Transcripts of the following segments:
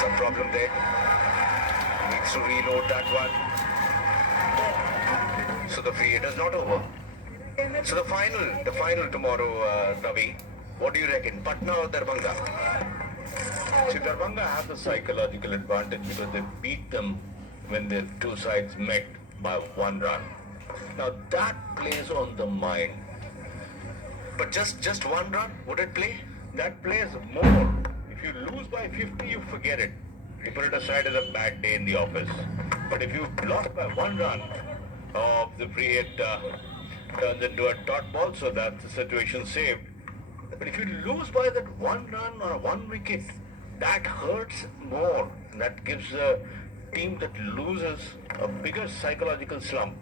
Some problem there. Needs to reload that one. So the free hit is not over. So the final tomorrow, Ravi. What do you reckon? Patna or Darbhanga? See, Darbhanga have the psychological advantage because they beat them when the two sides met by 1 run. Now that plays on the mind. But just 1 run, would it play? That plays more. If you lose by 50, you forget it. You put it aside as a bad day in the office. But if you lost by 1 run, the free hit turns into a dot ball, so that's the situation saved. But if you lose by that 1 run or 1 wicket, that hurts more. That gives a team that loses a bigger psychological slump.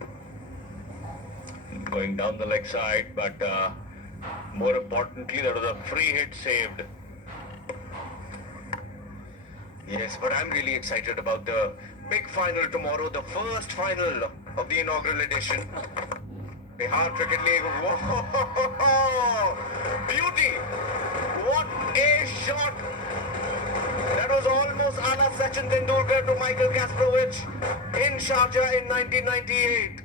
Going down the leg side, but more importantly, there was a free hit saved. Yes, but I'm really excited about the big final tomorrow, the first final of the inaugural edition. Bihar Cricket League. Whoa! Beauty! What a shot! That was almost a la Sachin Tendulkar to Michael Kasparowicz in Sharjah in 1998.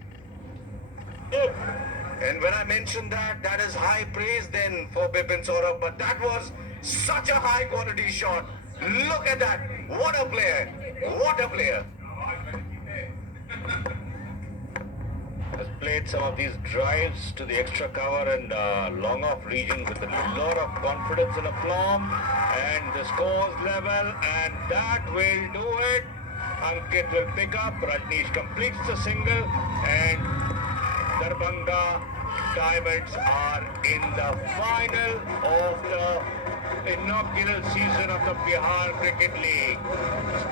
And when I mentioned that, that is high praise then for Bipin Saurabh, but that was such a high quality shot. Look at that. What a player. What a player. Has played some of these drives to the extra cover and long off region with a lot of confidence and aplomb, and the score's level, and that will do it. Ankit will pick up, Rajneesh completes the single, and Darbhanga Diamonds are in the final of the inaugural season of the Bihar Cricket League.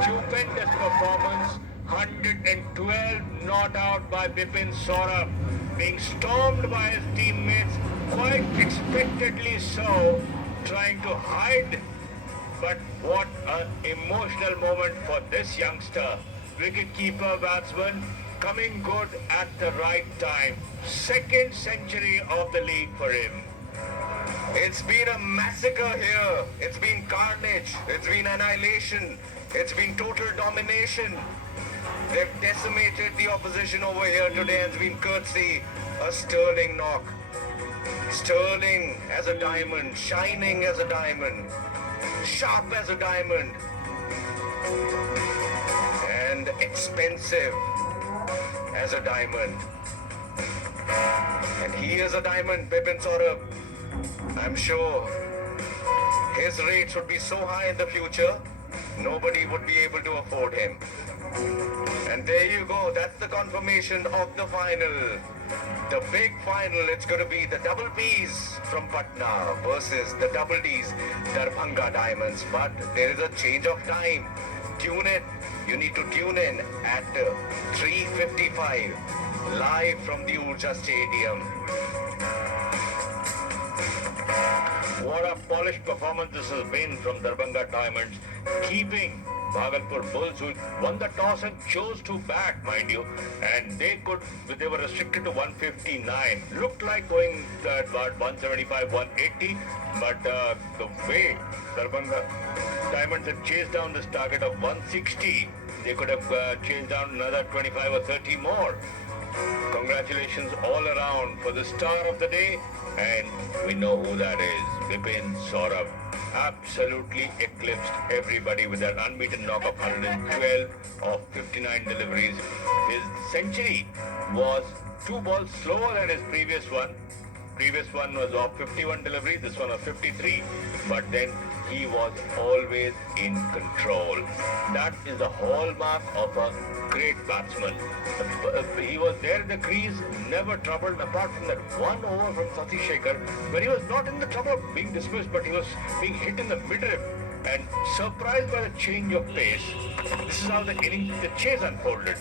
Stupendous performance. 112 not out by Bipin Saurabh, being stormed by his teammates, quite expectedly so, trying to hide. But what an emotional moment for this youngster, wicketkeeper batsman, coming good at the right time. Second century of the league for him. It's been a massacre here. It's been carnage. It's been annihilation. It's been total domination. They've decimated the opposition over here today, and it's been courtesy a sterling knock. Sterling as a diamond, shining as a diamond, sharp as a diamond, and expensive as a diamond. And he is a diamond, Bipin Saurabh. I'm sure his rates would be so high in the future, nobody would be able to afford him. And there you go, that's the confirmation of the final. The big final, it's going to be the double Bs from Patna versus the double Ds, Darbhanga Diamonds. But there is a change of time. Tune in. You need to tune in at 3:55 live from the Urja Stadium. What a polished performance this has been from Darbhanga Diamonds, keeping Bhagalpur Bulls, who won the toss and chose to bat, mind you, and they were restricted to 159. Looked like going at about 175, 180, but the way Darbhanga Diamonds had chased down this target of 160, they could have chased down another 25 or 30 more. Congratulations all around for the star of the day, and we know who that is, Bipin Saurabh. Absolutely eclipsed everybody with that unbeaten knock of 112 of 59 deliveries. His century was 2 balls slower than his previous one. Previous one was of 51 deliveries, this one of 53. But then he was always in control. That is the hallmark of a great batsman. He was there in the crease, never troubled, apart from that 1 over from Satish Shekhar, where he was not in the trouble of being dismissed, but he was being hit in the midrib and surprised by the change of pace. This is how the chase unfolded.